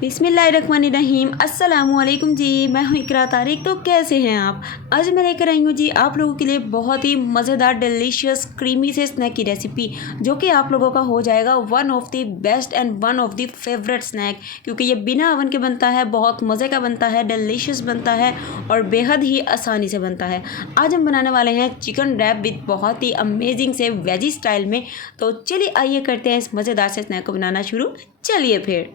बिस्मिल्लाहिर्रहमानिर्रहीम अस्सलामुअलैकुम जी। मैं हूँ इकरा तारिक। तो कैसे हैं आप? आज मैं लेकर आई हूँ जी आप लोगों के लिए बहुत ही मज़ेदार डिलीशियस क्रीमी से स्नैक की रेसिपी, जो कि आप लोगों का हो जाएगा one of the best and one of the favourite snack, क्योंकि ये बिना ओवन के बनता है, बहुत मज़े का बनता है, डिलीशियस बनता है और बेहद ही आसानी से बनता है। आज हम बनाने वाले हैं चिकन रैप विद बहुत ही अमेजिंग से वेजी स्टाइल में। तो चलिए आइए करते हैं इस मज़ेदार से स्नैक को बनाना शुरू। चलिए फिर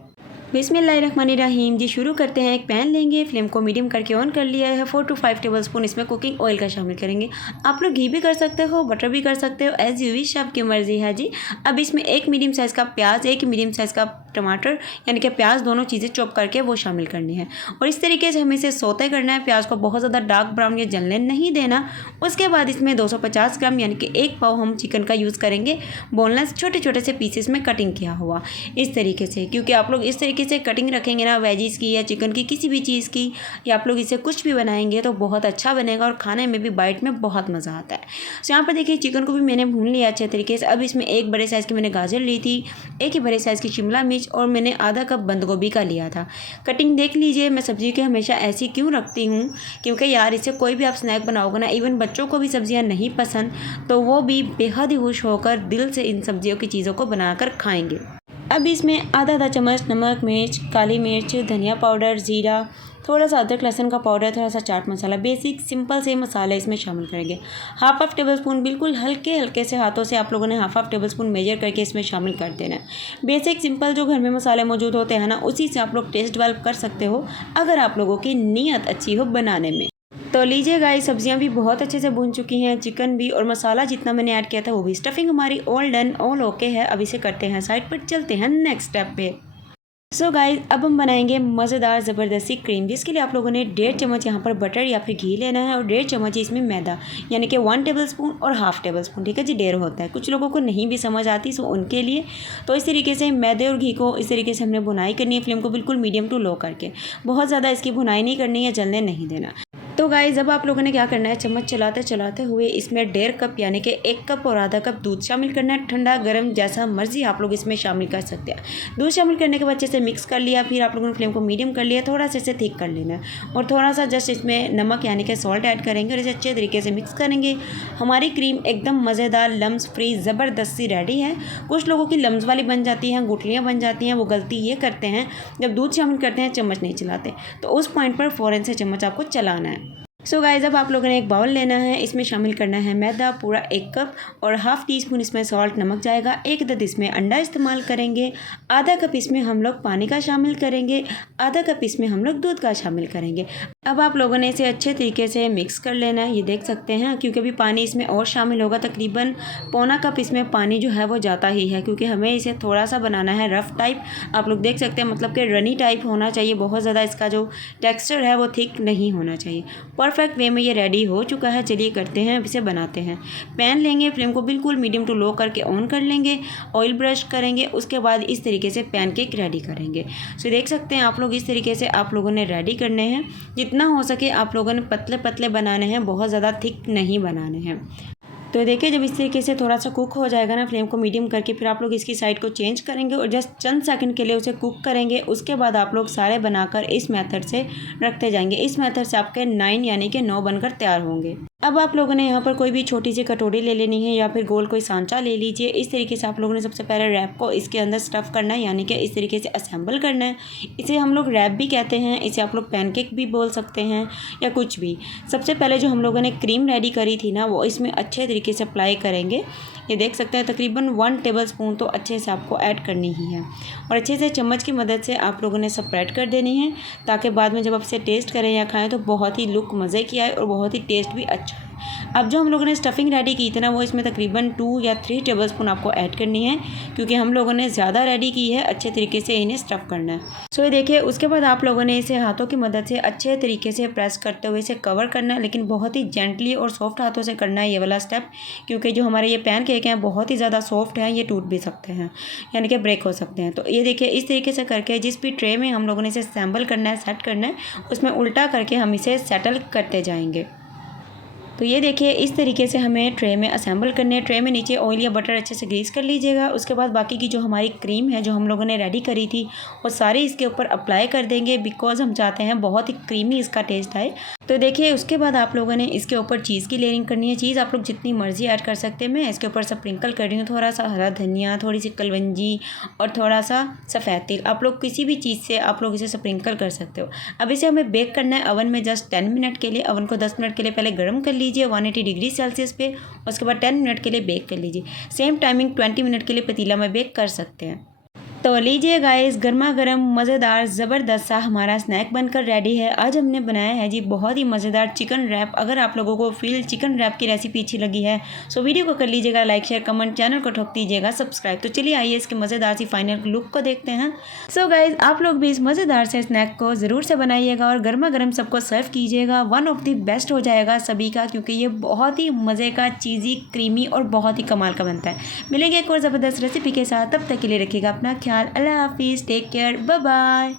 बिस्मिल्लाहिर्रहमानिर्रहीम जी शुरू करते हैं। एक पैन लेंगे, फ्लेम को मीडियम करके ऑन कर लिया है। 4 to 5 टेबलस्पून इसमें कुकिंग ऑयल का शामिल करेंगे। आप लोग घी भी कर सकते हो, बटर भी कर सकते हो, एज यू विश, आपकी मर्जी है जी। अब इसमें एक मीडियम साइज़ का प्याज, एक मीडियम साइज़ का टमाटर यानी कि प्याज, दोनों चीज़ें चॉप करके वो शामिल करनी है और इस तरीके से हमें इसे सौते करना है। प्याज को बहुत ज़्यादा डार्क ब्राउन या जलने नहीं देना। उसके बाद इसमें 250 ग्राम यानी कि 1 पाव हम चिकन का यूज़ करेंगे, बोनलेस छोटे छोटे से पीसेस में कटिंग किया हुआ इस तरीके से, क्योंकि आप लोग इस तरीके से कटिंग रखेंगे ना वेजीज़ की या चिकन की किसी भी चीज़ की, या आप लोग इसे कुछ भी बनाएंगे तो बहुत अच्छा बनेगा और खाने में भी बाइट में बहुत मज़ा आता है। तो यहाँ पर देखिए चिकन को भी मैंने भून लिया अच्छे तरीके से। अब इसमें एक बड़े साइज़ की मैंने गाजर ली थी, एक ही बड़े साइज़ की शिमला मिर्च और मैंने आधा कप बंद गोभी का लिया था। कटिंग देख लीजिए। मैं सब्ज़ी की हमेशा ऐसी क्यों रखती हूँ, क्योंकि यार इससे कोई भी आप स्नैक बनाओगे ना, इवन बच्चों को भी सब्ज़ियाँ नहीं पसंद तो वो भी बेहद ही खुश होकर दिल से इन सब्जियों की चीज़ों को बनाकर खाएंगे। अब इसमें आधा चम्मच नमक, मिर्च, काली मिर्च, धनिया पाउडर, ज़ीरा, थोड़ा सा अदरक लहसुन का पाउडर, थोड़ा सा चाट मसाला, बेसिक सिंपल से मसाले इसमें शामिल करेंगे। हाफ टेबल स्पून बिल्कुल हल्के हल्के से हाथों से आप लोगों ने हाफ टेबल स्पून मेजर करके इसमें शामिल कर देना है। बेसिक सिंपल जो घर में मसाले मौजूद होते हैं ना, उसी से आप लोग टेस्ट डेवलप कर सकते हो अगर आप लोगों की नीयत अच्छी हो बनाने में। तो लीजिए गाइस, सब्जियां भी बहुत अच्छे से भून चुकी हैं, चिकन भी, और मसाला जितना मैंने ऐड किया था वो भी। स्टफिंग हमारी ऑल डन, ऑल ओके है। अब इसे करते हैं साइड पर, चलते हैं नेक्स्ट स्टेप पे। सो गाइस, अब हम बनाएंगे मज़ेदार ज़बरदस्ती क्रीम, जिसके लिए आप लोगों ने 1.5 चम्मच यहाँ पर बटर या फिर घी लेना है और 1.5 चम्मच इसमें मैदा यानी कि 1 टेबल स्पून और हाफ टेबल स्पून। ठीक है जी, डेढ़ होता है। कुछ लोगों को नहीं भी समझ आती, सो उनके लिए तो इस तरीके से मैदे और घी को इस तरीके से हमने भुनाई करनी है। फ्लेम को बिल्कुल मीडियम टू लो करके, बहुत ज़्यादा इसकी भुनाई नहीं करनी है, जलने नहीं देना। तो गाइस, अब आप लोगों ने क्या करना है, चम्मच चलाते चलाते हुए इसमें 1.5 कप यानी कि 1 कप और आधा कप दूध शामिल करना है। ठंडा गर्म जैसा मर्जी आप लोग इसमें शामिल कर सकते हैं। दूध शामिल करने के बाद अच्छे से मिक्स कर लिया। फिर आप लोगों ने फ्लेम को मीडियम कर लिया, थोड़ा सा इसे थिक कर लेना है और थोड़ा सा जस्ट इसमें नमक यानी कि सॉल्ट ऐड करेंगे और इसे अच्छे तरीके से मिक्स करेंगे। हमारी क्रीम एकदम मज़ेदार लम्स फ्री ज़बरदस्ती रेडी है। कुछ लोगों की लम्स वाली बन जाती हैं, गुठलियाँ बन जाती हैं। वो गलती ये करते हैं, जब दूध शामिल करते हैं चम्मच नहीं चलाते, तो उस पॉइंट पर फ़ौरन से चम्मच आपको चलाना है। सो गाइस, अब आप लोगों ने एक बाउल लेना है, इसमें शामिल करना है मैदा पूरा 1 कप और हाफ़ टी स्पून इसमें सॉल्ट नमक जाएगा। 1 अदद इसमें अंडा इस्तेमाल करेंगे। आधा कप इसमें हम लोग पानी का शामिल करेंगे। आधा कप इसमें हम लोग दूध का शामिल करेंगे। अब आप लोगों ने इसे अच्छे तरीके से मिक्स कर लेना है। ये देख सकते हैं, क्योंकि अभी पानी इसमें और शामिल होगा, तकरीबन पौना कप इसमें पानी जो है वो जाता ही है, क्योंकि हमें इसे थोड़ा सा बनाना है रफ़ टाइप। आप लोग देख सकते हैं, मतलब कि रनी टाइप होना चाहिए। बहुत ज़्यादा इसका जो टेक्स्चर है वो थिक नहीं होना चाहिए। परफेक्ट वे में ये रेडी हो चुका है। चलिए करते हैं, अब इसे बनाते हैं। पैन लेंगे, फ्लेम को बिल्कुल मीडियम टू लो करके ऑन कर लेंगे, ऑयल ब्रश करेंगे, उसके बाद इस तरीके से पैनकेक रेडी करेंगे। सो देख सकते हैं आप लोग, इस तरीके से आप लोगों ने रेडी करने हैं। जितना हो सके आप लोगों ने पतले पतले बनाने हैं, बहुत ज़्यादा थिक नहीं बनाने हैं। तो देखिए, जब इस तरीके से थोड़ा सा कुक हो जाएगा ना, फ्लेम को मीडियम करके फिर आप लोग इसकी साइड को चेंज करेंगे और जस्ट चंद सेकंड के लिए उसे कुक करेंगे। उसके बाद आप लोग सारे बनाकर इस मेथड से रखते जाएंगे। इस मेथड से आपके 9 यानी कि 9 बनकर तैयार होंगे। अब आप लोगों ने यहाँ पर कोई भी छोटी सी कटोरी ले लेनी है या फिर गोल कोई सांचा ले लीजिए। इस तरीके से आप लोगों ने सबसे पहले रैप को इसके अंदर स्टफ़ करना है, यानी कि इस तरीके से असेंबल करना है। इसे हम लोग रैप भी कहते हैं, इसे आप लोग पैनकेक भी बोल सकते हैं या कुछ भी। सबसे पहले जो हम लोगों ने क्रीम रेडी करी थी ना, वो इसमें अच्छे तरीके से अप्लाई करेंगे। ये देख सकते हैं, तकरीबन 1 टेबल स्पून तो अच्छे से आपको ऐड करनी ही है और अच्छे से चम्मच की मदद से आप लोगों ने स्प्रेड कर देनी है, ताकि बाद में जब आप इसे टेस्ट करें या खाएं तो बहुत ही लुक मज़े की आए और बहुत ही टेस्ट भी अच्छा है। अब जो हम लोगों ने स्टफिंग रेडी की थी ना, वो इसमें तकरीबन 2 या 3 टेबल स्पून आपको ऐड करनी है, क्योंकि हम लोगों ने ज़्यादा रेडी की है। अच्छे तरीके से इन्हें स्टफ़ करना है। सो ये देखिए, उसके बाद आप लोगों ने इसे हाथों की मदद से अच्छे तरीके से प्रेस करते हुए इसे कवर करना है, लेकिन बहुत ही जेंटली और सॉफ्ट हाथों से करना है ये वाला स्टेप, क्योंकि जो हमारे ये पैन केक हैं बहुत ही ज़्यादा सॉफ्ट हैं, ये टूट भी सकते हैं यानी कि ब्रेक हो सकते हैं। तो ये देखिए, इस तरीके से करके जिस भी ट्रे में हम लोगों ने इसे असेंबल करना है, सेट करना है, उसमें उल्टा करके हम इसे सेटल करते जाएंगे। तो ये देखिए इस तरीके से हमें ट्रे में असेंबल करने हैं। ट्रे में नीचे ऑयल या बटर अच्छे से ग्रीस कर लीजिएगा। उसके बाद बाकी की जो हमारी क्रीम है जो हम लोगों ने रेडी करी थी वो सारी इसके ऊपर अप्लाई कर देंगे, बिकॉज हम चाहते हैं बहुत ही क्रीमी इसका टेस्ट आए। तो देखिए उसके बाद आप लोगों ने इसके ऊपर चीज़ की लेयरिंग करनी है। चीज़ आप लोग जितनी मर्जी ऐड कर सकते हैं। मैं इसके ऊपर स्प्रिंकल कर रही हूँ थोड़ा सा हरा धनिया, थोड़ी सी कलवंजी और थोड़ा सा सफ़ेद तिल। आप लोग किसी भी चीज़ से आप लोग इसे स्प्रिंकल कर सकते हो। अब इसे हमें बेक करना है ओवन में जस्ट 10 मिनट के लिए। ओवन को 10 मिनट के लिए पहले गर्म कर लीजिए 180 डिग्री सेल्सियस पे। उसके बाद 10 मिनट के लिए बेक कर लीजिए। सेम टाइमिंग 20 मिनट के लिए पतीला में बेक कर सकते हैं। तो लीजिए गाइस, गर्मा गर्म मज़ेदार ज़बरदस्त सा हमारा स्नैक बनकर रेडी है। आज हमने बनाया है जी बहुत ही मज़ेदार चिकन रैप। अगर आप लोगों को चिकन रैप की रेसिपी अच्छी लगी है सो वीडियो को कर लीजिएगा लाइक, शेयर, कमेंट, चैनल को ठोक दीजिएगा सब्सक्राइब। तो चलिए आइए इसके मज़ेदार सी फाइनल लुक को देखते हैं। सो गाइस, आप लोग भी इस मज़ेदार से स्नैक को ज़रूर से बनाइएगा और गर्मा गर्म सबको सर्व कीजिएगा। वन ऑफ द बेस्ट हो जाएगा सभी का, क्योंकि ये बहुत ही मज़े का, चीज़ी, क्रीमी और बहुत ही कमाल का बनता है। मिलेंगे एक और ज़बरदस्त रेसिपी के साथ, तब तक के लिए रखिएगा अपना ख्याल। अल्लाह हाफिज़, टेक केयर, बाय बाय।